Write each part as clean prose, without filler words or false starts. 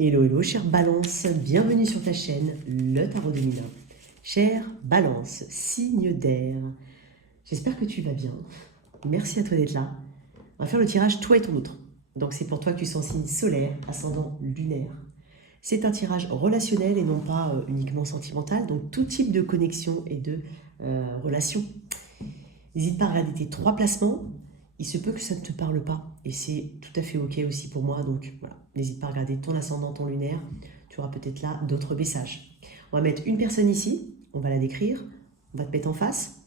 Hello, hello, chère Balance, bienvenue sur ta chaîne, le Tarot de Mina. Chère Balance, signe d'air, j'espère que tu vas bien. Merci à toi d'être là. On va faire le tirage toi et ton autre. Donc c'est pour toi que tu sens signe solaire, ascendant lunaire. C'est un tirage relationnel et non pas uniquement sentimental, donc tout type de connexion et de relation. N'hésite pas à regarder tes 3 placements. Il se peut que ça ne te parle pas et c'est tout à fait ok aussi pour moi. Donc voilà, n'hésite pas à regarder ton ascendant, ton lunaire. Tu auras peut-être là d'autres messages. On va mettre une personne ici, on va la décrire, on va te mettre en face,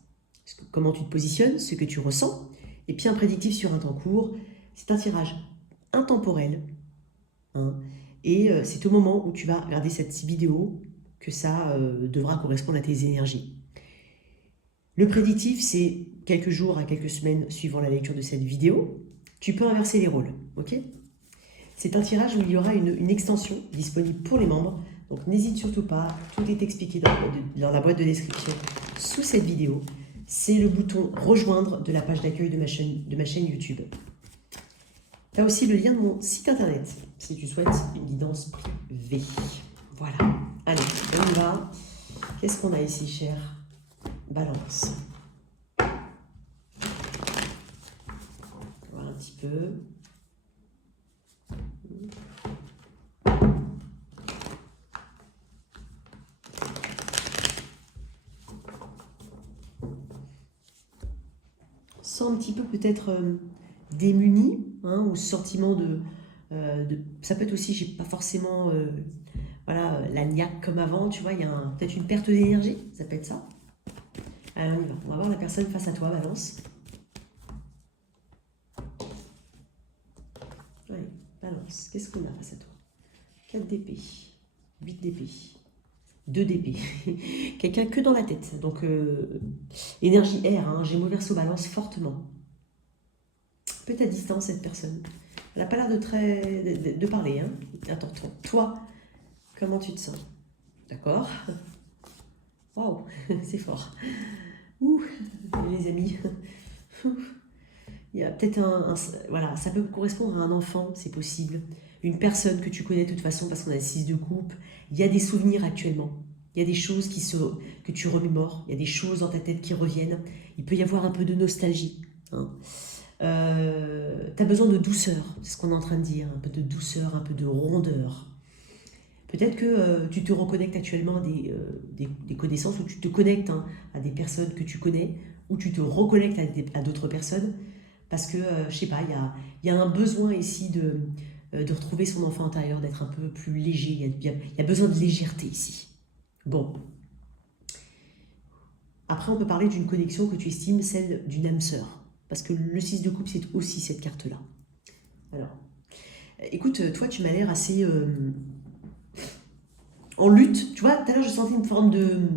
comment tu te positionnes, ce que tu ressens, et puis un prédictif sur un temps court. C'est un tirage intemporel, hein, et c'est au moment où tu vas regarder cette vidéo que ça devra correspondre à tes énergies. Le prédictif, c'est quelques jours à quelques semaines suivant la lecture de cette vidéo. Tu peux inverser les rôles, ok? C'est un tirage où il y aura une extension disponible pour les membres. Donc n'hésite surtout pas, tout est expliqué dans la boîte de description sous cette vidéo. C'est le bouton rejoindre de la page d'accueil de ma chaîne YouTube. Tu as aussi le lien de mon site internet si tu souhaites une guidance privée. Voilà. Allez, on y va. Qu'est-ce qu'on a ici, cher Balance? On va voir un petit peu. On sent un petit peu peut-être démuni, hein, ou sentiment de... ça peut être aussi, j'ai pas forcément voilà, la niaque comme avant, tu vois, il y a peut-être une perte d'énergie, ça peut être ça. Allez, on y va. On va voir la personne face à toi, Balance. Allez, Balance. Qu'est-ce qu'on a face à toi? 4 d'épée, 8 d'épée, 2 d'épée. Quelqu'un que dans la tête. Donc, énergie air, hein, Gémeaux, Verseau, Balance fortement. Peut-être à distance, cette personne. Elle n'a pas l'air de parler. Hein. Attends, toi, comment tu te sens? D'accord. Waouh, c'est fort. Ouh, les amis. Il y a peut-être voilà, ça peut correspondre à un enfant, c'est possible. Une personne que tu connais de toute façon parce qu'on a 6 de coupe. Il y a des souvenirs actuellement. Il y a des choses que tu remémores. Il y a des choses dans ta tête qui reviennent. Il peut y avoir un peu de nostalgie. Hein. Tu as besoin de douceur, c'est ce qu'on est en train de dire. Un peu de douceur, un peu de rondeur. Peut-être que tu te reconnectes actuellement à des connaissances, ou tu te connectes, hein, à des personnes que tu connais, ou tu te reconnectes à d'autres personnes, parce que, je sais pas, il y a un besoin ici de retrouver son enfant intérieur, d'être un peu plus léger, il y a besoin de légèreté ici. Bon. Après, on peut parler d'une connexion que tu estimes celle d'une âme sœur, parce que le 6 de coupe, c'est aussi cette carte-là. Alors, écoute, toi, tu m'as l'air assez... en lutte, tu vois, tout à l'heure je sentais une forme de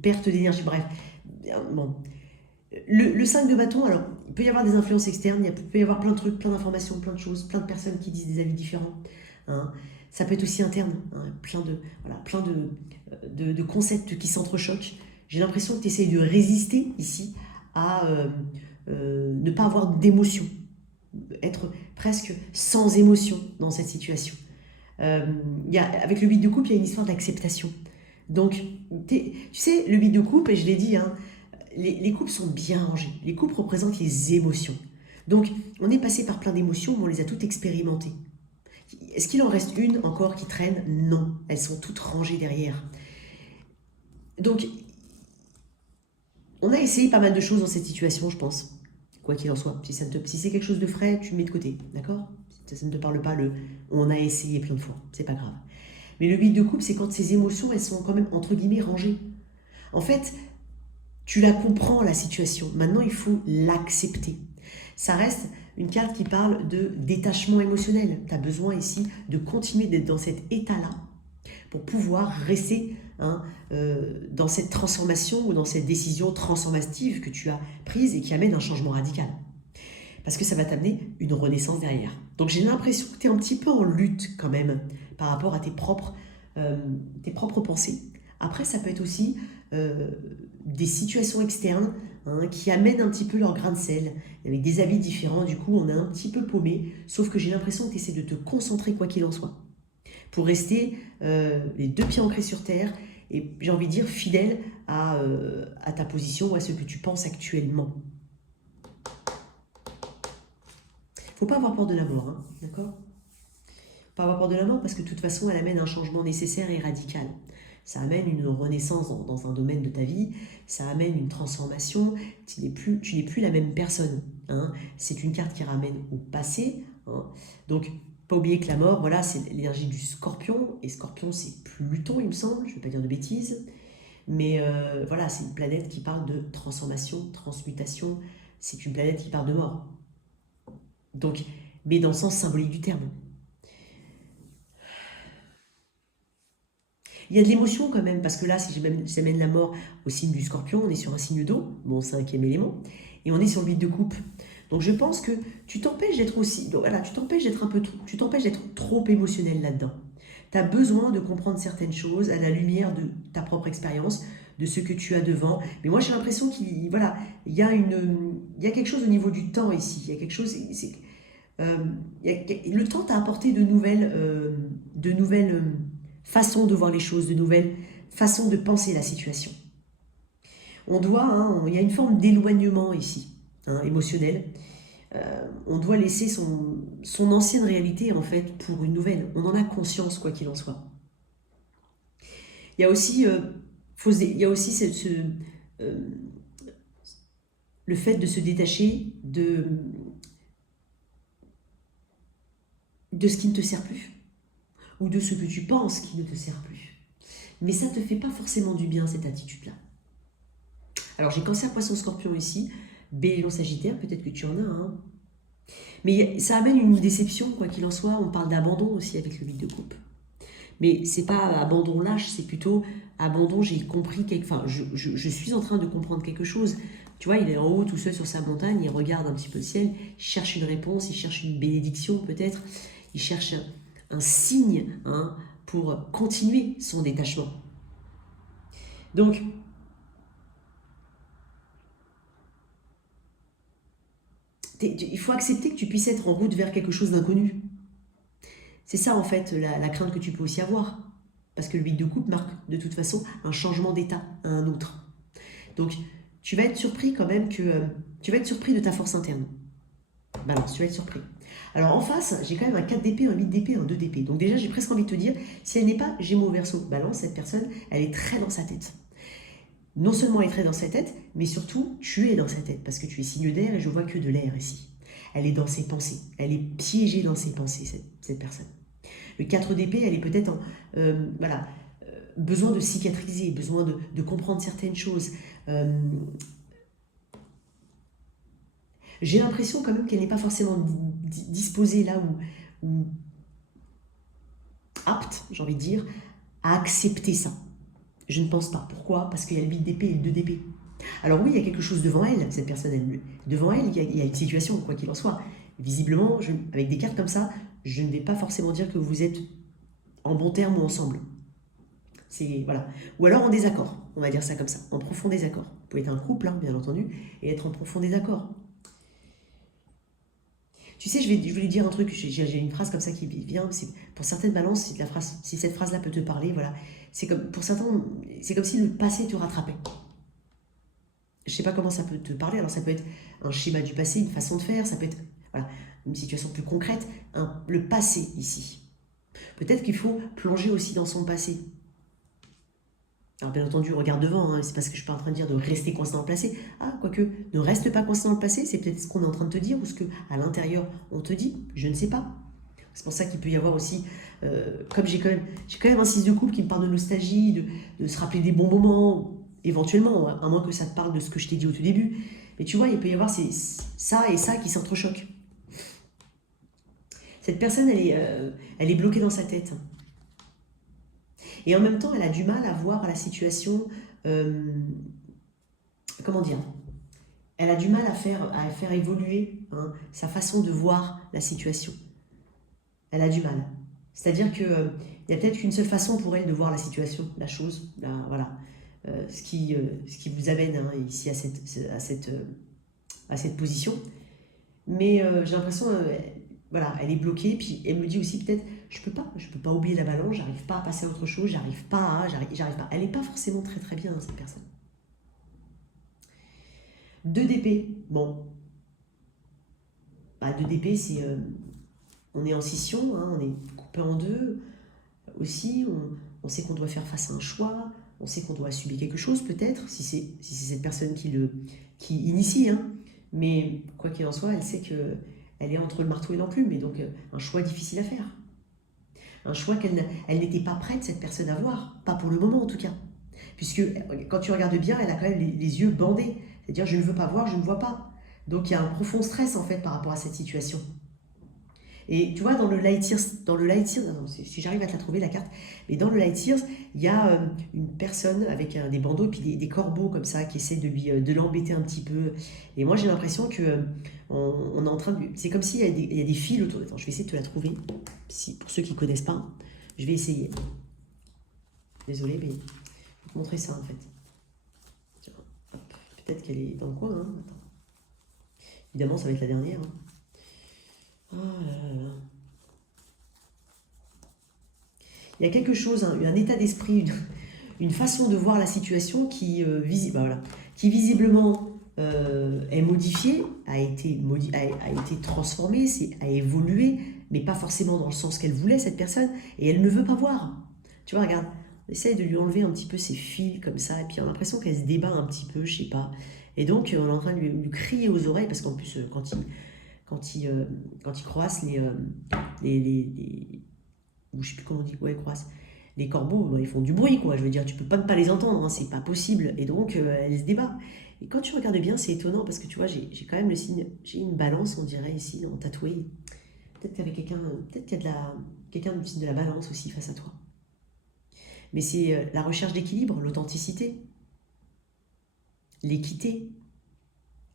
perte d'énergie, bref. Bon. Le 5 de bâton, alors, il peut y avoir des influences externes, il peut y avoir plein de trucs, plein d'informations, plein de choses, plein de personnes qui disent des avis différents. Hein. Ça peut être aussi interne, hein, plein de concepts qui s'entrechoquent. J'ai l'impression que tu essayes de résister ici à ne pas avoir d'émotion, être presque sans émotion dans cette situation. Avec le 8 de coupe, il y a une histoire d'acceptation. Donc, tu sais, le 8 de coupe, et je l'ai dit, hein, les coupes sont bien rangées. Les coupes représentent les émotions. Donc, on est passé par plein d'émotions, mais on les a toutes expérimentées. Est-ce qu'il en reste une encore qui traîne? Non, elles sont toutes rangées derrière. Donc, on a essayé pas mal de choses dans cette situation, je pense. Quoi qu'il en soit. Si c'est quelque chose de frais, tu le mets de côté, d'accord? Ça ne te parle pas, on a essayé plein de fois, c'est pas grave. Mais le 8 de coupe, c'est quand ces émotions, elles sont quand même, entre guillemets, rangées. En fait, tu la comprends, la situation. Maintenant, il faut l'accepter. Ça reste une carte qui parle de détachement émotionnel. Tu as besoin ici de continuer d'être dans cet état-là pour pouvoir rester, hein, dans cette transformation ou dans cette décision transformative que tu as prise et qui amène un changement radical. Parce que ça va t'amener une renaissance derrière. Donc j'ai l'impression que tu es un petit peu en lutte quand même par rapport à tes propres pensées. Après, ça peut être aussi des situations externes, hein, qui amènent un petit peu leur grain de sel, avec des habits différents, du coup on est un petit peu paumé, sauf que j'ai l'impression que tu essaies de te concentrer quoi qu'il en soit, pour rester les deux pieds ancrés sur terre, et j'ai envie de dire fidèle à ta position ou à ce que tu penses actuellement. Faut pas avoir peur de la mort, hein, d'accord? Pas avoir peur de la mort parce que de toute façon, elle amène un changement nécessaire et radical. Ça amène une renaissance dans un domaine de ta vie, ça amène une transformation, tu n'es plus la même personne, hein. C'est une carte qui ramène au passé, hein. Donc, pas oublier que la mort, voilà, c'est l'énergie du scorpion, et scorpion, c'est Pluton, il me semble, je ne vais pas dire de bêtises, mais voilà, c'est une planète qui parle de transformation, transmutation, c'est une planète qui parle de mort. Donc, mais dans le sens symbolique du terme. Il y a de l'émotion quand même, parce que là, si j'amène la mort au signe du scorpion, on est sur un signe d'eau, mon cinquième élément, et on est sur le vide de coupe. Donc je pense que tu t'empêches d'être aussi, voilà, tu t'empêches d'être trop émotionnel là-dedans. Tu as besoin de comprendre certaines choses à la lumière de ta propre expérience, de ce que tu as devant. Mais moi, j'ai l'impression voilà, il y a quelque chose au niveau du temps ici. Il y a quelque chose, le temps t'a apporté de nouvelles façons de voir les choses, de nouvelles façons de penser la situation. Il y a une forme d'éloignement ici, hein, émotionnel. On doit laisser son ancienne réalité en fait pour une nouvelle. On en a conscience quoi qu'il en soit. Il y a aussi, le fait de se détacher de ce qui ne te sert plus, ou de ce que tu penses qui ne te sert plus. Mais ça ne te fait pas forcément du bien, cette attitude-là. Alors j'ai Cancer, Poisson, Scorpion ici, Bélier, Sagittaire, peut-être que tu en as un. Hein. Mais ça amène une déception, quoi qu'il en soit. On parle d'abandon aussi avec le vide de coupe. Mais c'est pas abandon lâche, c'est plutôt abandon, j'ai compris, je suis en train de comprendre quelque chose. Tu vois, il est en haut, tout seul sur sa montagne, il regarde un petit peu le ciel, il cherche une réponse, il cherche une bénédiction peut-être, il cherche un signe, hein, pour continuer son détachement. Donc, il faut accepter que tu puisses être en route vers quelque chose d'inconnu. C'est ça en fait la crainte que tu peux aussi avoir. Parce que le vide de coupe marque de toute façon un changement d'état à un autre. Donc tu vas être surpris quand même tu vas être surpris de ta force interne. Balance, tu vas être surpris. Alors en face, j'ai quand même un 4 d'épée, un 8 d'épée, un 2 d'épée. Donc déjà j'ai presque envie de te dire, si elle n'est pas Gémeaux Verseau Balance, cette personne, elle est très dans sa tête. Non seulement elle est très dans sa tête, mais surtout tu es dans sa tête. Parce que tu es signe d'air et je vois que de l'air ici. Elle est dans ses pensées. Elle est piégée dans ses pensées, cette personne. Le 4 d'épée, elle est peut-être besoin de cicatriser, besoin de comprendre certaines choses. J'ai l'impression quand même qu'elle n'est pas forcément disposée là ou apte, j'ai envie de dire, à accepter ça. Je ne pense pas. Pourquoi? Parce qu'il y a le 8 d'épée et le 2 d'épée. Alors oui, il y a quelque chose devant elle, cette personne. Devant elle, il y a une situation, quoi qu'il en soit. Visiblement, avec des cartes comme ça, je ne vais pas forcément dire que vous êtes en bon terme ou ensemble. Voilà. Ou alors en désaccord, on va dire ça comme ça, en profond désaccord. Vous pouvez être un couple, hein, bien entendu, et être en profond désaccord. Tu sais, je vais lui dire un truc, j'ai une phrase comme ça qui vient, pour certaines balances, si cette phrase-là peut te parler, voilà, pour certains, c'est comme si le passé te rattrapait. Je ne sais pas comment ça peut te parler, alors ça peut être un schéma du passé, une façon de faire, ça peut être une situation plus concrète, le passé ici. Peut-être qu'il faut plonger aussi dans son passé. Alors bien entendu, regarde devant, hein, c'est parce que je ne suis pas en train de dire de rester constant dans le passé. Ah, quoique, ne reste pas constant dans le passé, c'est peut-être ce qu'on est en train de te dire, ou ce qu'à l'intérieur on te dit, je ne sais pas. C'est pour ça qu'il peut y avoir aussi, comme j'ai quand même un 6 de coupe qui me parle de nostalgie, de se rappeler des bons moments, éventuellement, à moins que ça te parle de ce que je t'ai dit au tout début. Mais tu vois, il peut y avoir ça et ça qui s'entrechoquent. Cette personne, elle est bloquée dans sa tête. Et en même temps, elle a du mal à voir la situation, comment dire, elle a du mal à faire évoluer, hein, sa façon de voir la situation. Elle a du mal. C'est-à-dire qu'il y a peut-être qu'une seule façon pour elle de voir la situation, la chose, voilà. ce qui vous amène hein, ici à cette position. Mais j'ai l'impression, voilà, elle est bloquée. Puis elle me dit aussi peut-être, je peux pas oublier la balance, j'arrive pas à passer à autre chose, j'arrive pas. Elle n'est pas forcément très très bien, hein, cette personne. 2 d'épée, bon. Bah, 2 d'épée, c'est, on est en scission, hein, on est coupé en deux. Aussi, on sait qu'on doit faire face à un choix, on sait qu'on doit assumer quelque chose peut-être, si c'est cette personne qui initie, hein. Mais quoi qu'il en soit, elle sait qu'elle est entre le marteau et l'enclume, et donc un choix difficile à faire. Un choix elle n'était pas prête, cette personne, à voir, pas pour le moment en tout cas. Puisque quand tu regardes bien, elle a quand même les yeux bandés, c'est-à-dire je ne veux pas voir, je ne vois pas. Donc il y a un profond stress en fait par rapport à cette situation. Et tu vois, dans le Light Years, si j'arrive à te la trouver, la carte, mais dans le Light Years, il y a une personne avec des bandeaux et puis des corbeaux comme ça qui essaient de l'embêter un petit peu. Et moi, j'ai l'impression que on est en train de... C'est comme s'il y a des fils autour. Attends, je vais essayer de te la trouver. Pour ceux qui ne connaissent pas, je vais essayer. Désolée, mais je vais te montrer ça en fait. Tiens, peut-être qu'elle est dans le coin. Hein. Attends. Évidemment, ça va être la dernière. Hein. Oh là là. Il y a quelque chose, hein, un état d'esprit, une façon de voir la situation qui visiblement est modifiée, a été transformée, a évolué, mais pas forcément dans le sens qu'elle voulait, cette personne, et elle ne veut pas voir. Tu vois, regarde, on essaye de lui enlever un petit peu ses fils comme ça, et puis on a l'impression qu'elle se débat un petit peu, je sais pas. Et donc, on est en train de lui crier aux oreilles, parce qu'en plus, quand il croise ou je sais plus comment on dit, ouais, croise, les corbeaux, bah, ils font du bruit, quoi. Je veux dire, tu peux pas ne pas les entendre, hein, c'est pas possible. Et donc, elle se débat. Et quand tu regardes bien, c'est étonnant parce que tu vois, j'ai quand même le signe, j'ai une balance, on dirait ici, en tatoué. Peut-être qu'avec peut-être qu'il y a quelqu'un du signe de la balance aussi face à toi. Mais c'est la recherche d'équilibre, l'authenticité, l'équité.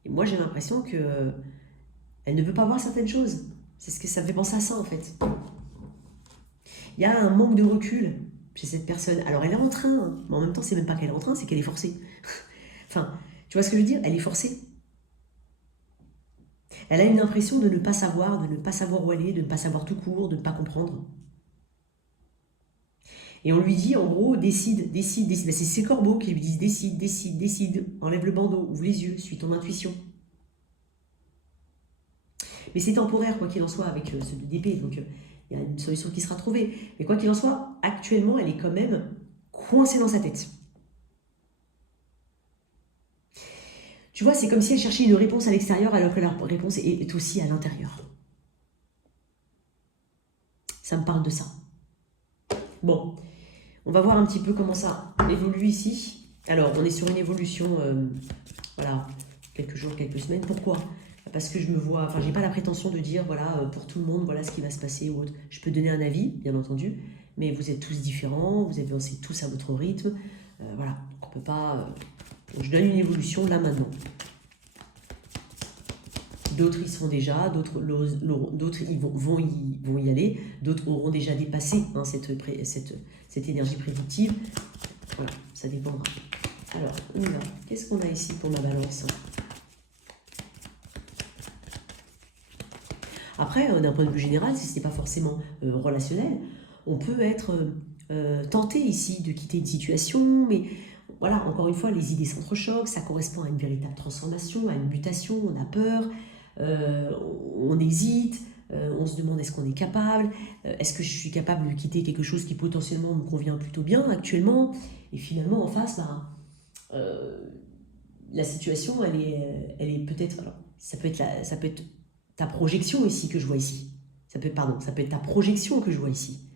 Et moi, j'ai l'impression que elle ne veut pas voir certaines choses. C'est ce que ça me fait penser à ça, en fait. Il y a un manque de recul chez cette personne. Alors, elle est en train, hein, mais en même temps, c'est même pas qu'elle est en train, c'est qu'elle est forcée. Enfin, tu vois ce que je veux dire? Elle est forcée. Elle a une impression de ne pas savoir, de ne pas savoir où aller, de ne pas savoir tout court, de ne pas comprendre. Et on lui dit, en gros, décide, décide, décide. Ben, c'est ces corbeaux qui lui disent décide, décide, décide. Enlève le bandeau, ouvre les yeux, suis ton intuition. Mais c'est temporaire, quoi qu'il en soit, avec ce d'épée. Donc, il y a une solution qui sera trouvée. Mais quoi qu'il en soit, actuellement, elle est quand même coincée dans sa tête. Tu vois, c'est comme si elle cherchait une réponse à l'extérieur alors que la réponse est aussi à l'intérieur. Ça me parle de ça. Bon, on va voir un petit peu comment ça évolue ici. Alors, on est sur une évolution, voilà, quelques jours, quelques semaines. Pourquoi? Parce que je me vois, enfin, j'ai pas la prétention de dire, voilà, pour tout le monde, voilà ce qui va se passer ou autre. Je peux donner un avis, bien entendu, mais vous êtes tous différents, vous avancez tous à votre rythme. Voilà, on peut pas... je donne une évolution là, maintenant. D'autres y sont déjà, d'autres vont y aller, d'autres auront déjà dépassé hein, cette énergie prédictive. Voilà, ça dépendra. Alors, on y va. Qu'est-ce qu'on a ici pour ma balance? Après, d'un point de vue général, si ce n'est pas forcément relationnel, on peut être tenté ici de quitter une situation, mais voilà, encore une fois, les idées s'entrechoquent, ça correspond à une véritable transformation, à une mutation, on a peur, on hésite, on se demande est-ce qu'on est capable, est-ce que je suis capable de quitter quelque chose qui potentiellement me convient plutôt bien actuellement, et finalement en face, la situation, elle est peut-être, ça peut être ta projection ici que je vois ici. Ça peut être ta projection que je vois ici.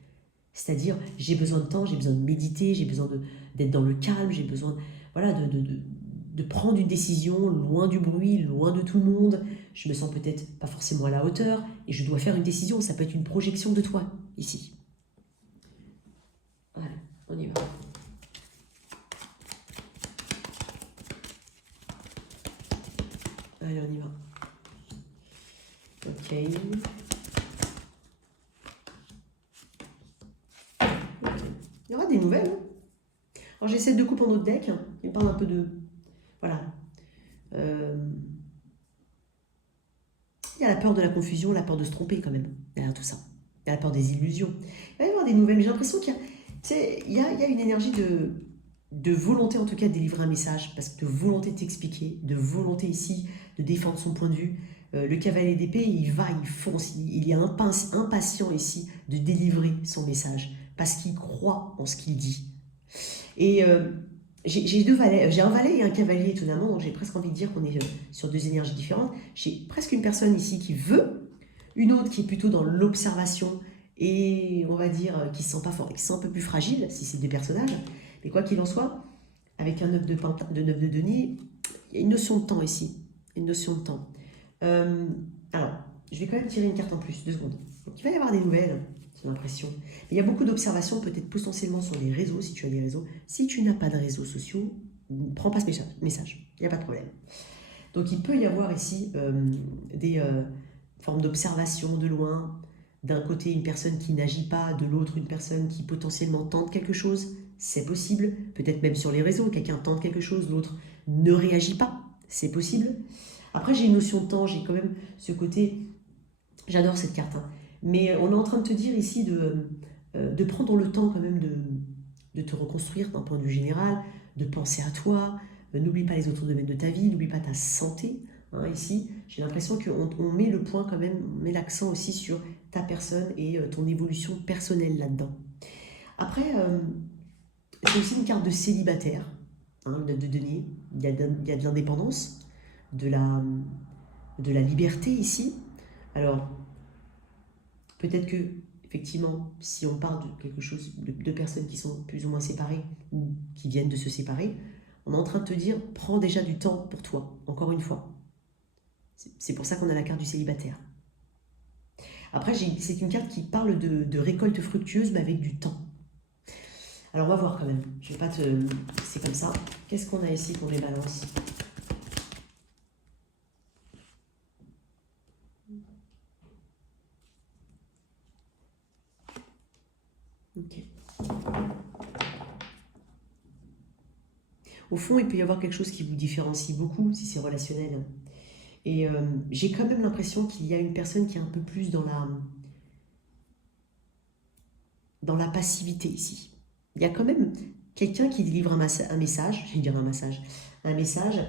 C'est-à-dire, j'ai besoin de temps, j'ai besoin de méditer, j'ai besoin d'être dans le calme, j'ai besoin voilà, de prendre une décision loin du bruit, loin de tout le monde. Je me sens peut-être pas forcément à la hauteur et je dois faire une décision. Ça peut être une projection de toi, ici. Voilà, on y va. Allez, on y va. Ok. Il y aura des nouvelles. Hein. Alors j'ai ces deux coupes en autre deck, qui me parlent un peu de... Voilà. Il y a la peur de la confusion, la peur de se tromper quand même, derrière tout ça. Il y a la peur des illusions. Il va y avoir des nouvelles, j'ai l'impression qu'il y a... Tu sais, il y a une énergie de volonté en tout cas de délivrer un message, parce que de volonté de t'expliquer, de volonté ici de défendre son point de vue. Le cavalier d'épée, il va, il fonce, il est impatient ici de délivrer son message, parce qu'il croit en ce qu'il dit. Et j'ai deux valets, j'ai un valet et un cavalier étonnamment, donc j'ai presque envie de dire qu'on est sur deux énergies différentes. J'ai presque une personne ici qui veut, une autre qui est plutôt dans l'observation et on va dire qui se sent pas fort, qui se sent un peu plus fragile si c'est des personnages. Mais quoi qu'il en soit, avec un 9 de denier, il y a une notion de temps ici, une notion de temps. Alors, je vais quand même tirer une carte en plus, 2 secondes. Donc, il va y avoir des nouvelles, j'ai l'impression. Mais il y a beaucoup d'observations, peut-être potentiellement sur les réseaux, si tu as des réseaux. Si tu n'as pas de réseaux sociaux, prends pas ce message, il n'y a pas de problème. Donc, il peut y avoir ici des formes d'observation de loin. D'un côté, une personne qui n'agit pas, de l'autre, une personne qui potentiellement tente quelque chose. C'est possible. Peut-être même sur les réseaux, quelqu'un tente quelque chose, l'autre ne réagit pas. C'est possible. Après, j'ai une notion de temps, j'ai quand même ce côté... J'adore cette carte, hein. Mais on est en train de te dire ici de prendre le temps quand même de te reconstruire d'un point de vue général, de penser à toi. N'oublie pas les autres domaines de ta vie, n'oublie pas ta santé. Hein, ici, j'ai l'impression qu'on met le point quand même, on met l'accent aussi sur ta personne et ton évolution personnelle là-dedans. Après, c'est aussi une carte de célibataire, hein, de denier. Il y a de l'indépendance, de la liberté ici. Alors, peut-être que, effectivement, si on parle de quelque chose, de personnes qui sont plus ou moins séparées ou qui viennent de se séparer, on est en train de te dire, prends déjà du temps pour toi, encore une fois. C'est pour ça qu'on a la carte du célibataire. Après, c'est une carte qui parle de récolte fructueuse, mais avec du temps. Alors, on va voir quand même. Je vais pas te... C'est comme ça. Qu'est-ce qu'on a ici pour les balances? Ok. Au fond, il peut y avoir quelque chose qui vous différencie beaucoup, si c'est relationnel. Et j'ai quand même l'impression qu'il y a une personne qui est un peu plus dans la passivité ici. Il y a quand même quelqu'un qui délivre un message, je vais dire un message,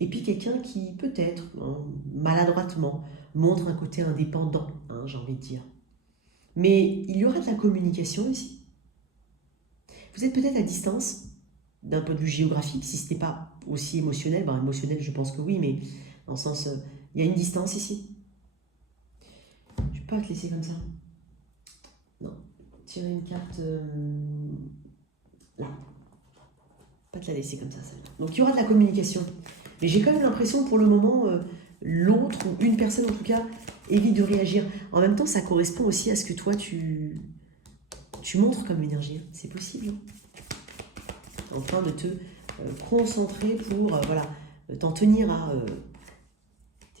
et puis quelqu'un qui peut-être, hein, maladroitement, montre un côté indépendant, hein, j'ai envie de dire. Mais il y aura de la communication ici. Vous êtes peut-être à distance, d'un point de vue géographique, si ce n'est pas aussi émotionnel. Ben, émotionnel, je pense que oui, mais dans le sens, il y a une distance ici. Je ne vais pas te laisser comme ça. Non. Tirer une carte là. Pas te la laisser comme ça, celle-là. Donc il y aura de la communication. Mais j'ai quand même l'impression, pour le moment, l'autre, ou une personne en tout cas, évite de réagir. En même temps, ça correspond aussi à ce que toi, tu montres comme énergie. C'est possible. En train de te concentrer pour voilà, t'en tenir à...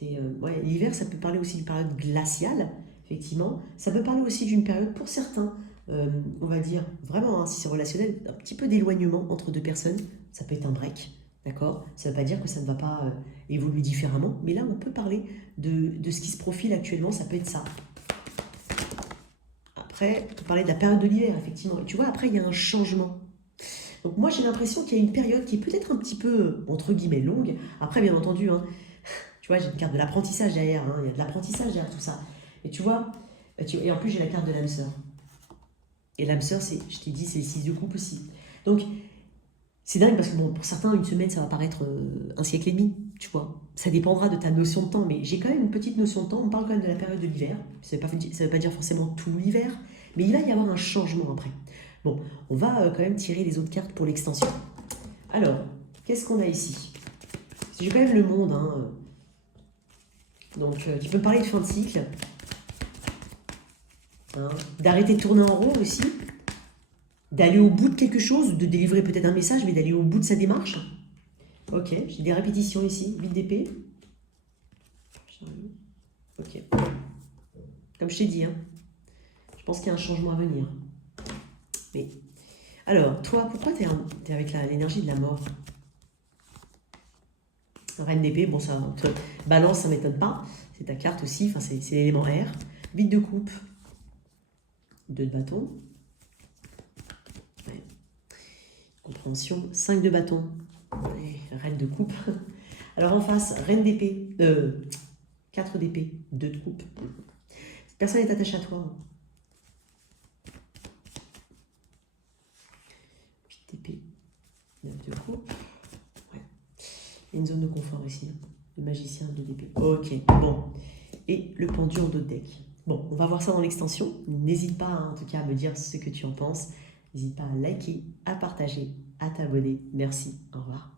ouais, l'hiver, ça peut parler aussi d'une période glaciale, effectivement. Ça peut parler aussi d'une période, pour certains, on va dire, vraiment, hein, si c'est relationnel, un petit peu d'éloignement entre deux personnes. Ça peut être un break, d'accord? Ça ne veut pas dire que ça ne va pas évoluer différemment. Mais là, on peut parler de ce qui se profile actuellement. Ça peut être ça. Après, on peut parler de la période de l'hiver, effectivement. Et tu vois, après, il y a un changement. Donc moi, j'ai l'impression qu'il y a une période qui est peut-être un petit peu, entre guillemets, longue. Après, bien entendu, hein, tu vois, j'ai une carte de l'apprentissage derrière. Hein, il y a de l'apprentissage derrière tout ça. Et tu vois, et en plus, j'ai la carte de l'âme sœur. Et l'âme sœur, je t'ai dit, c'est le 6 de coupe aussi. Donc, c'est dingue parce que bon, pour certains, une semaine, ça va paraître un siècle et demi, tu vois. Ça dépendra de ta notion de temps, mais j'ai quand même une petite notion de temps. On parle quand même de la période de l'hiver. Ça ne veut pas dire forcément tout l'hiver, mais il va y avoir un changement après. Bon, on va quand même tirer les autres cartes pour l'extension. Alors, qu'est-ce qu'on a ici? J'ai quand même le monde. Hein. Donc, tu peux me parler de fin de cycle. Hein. D'arrêter de tourner en rond aussi. D'aller au bout de quelque chose, de délivrer peut-être un message, mais d'aller au bout de sa démarche. Ok, j'ai des répétitions ici. 8 d'épée. Ok. Comme je t'ai dit, hein, je pense qu'il y a un changement à venir. Mais Alors, toi, pourquoi tu es avec l'énergie de la mort? Reine d'épée, bon, ça, balance, ça m'étonne pas. C'est ta carte aussi, enfin, c'est l'élément air. 8 de coupe, 2 de bâton. Ouais. Compréhension, 5 de bâton. Ouais, reine de coupe. Alors en face, reine d'épée, 4 d'épée, 2 de coupe. Cette personne est attachée à toi. 8 d'épée, 9 de coupe. Ouais. Il y a une zone de confort ici. Le magicien de d'épée. Ok, bon. Et le pendu en dos de deck. Bon, on va voir ça dans l'extension. N'hésite pas, hein, en tout cas, à me dire ce que tu en penses. N'hésite pas à liker, à partager, à t'abonner. Merci. Au revoir.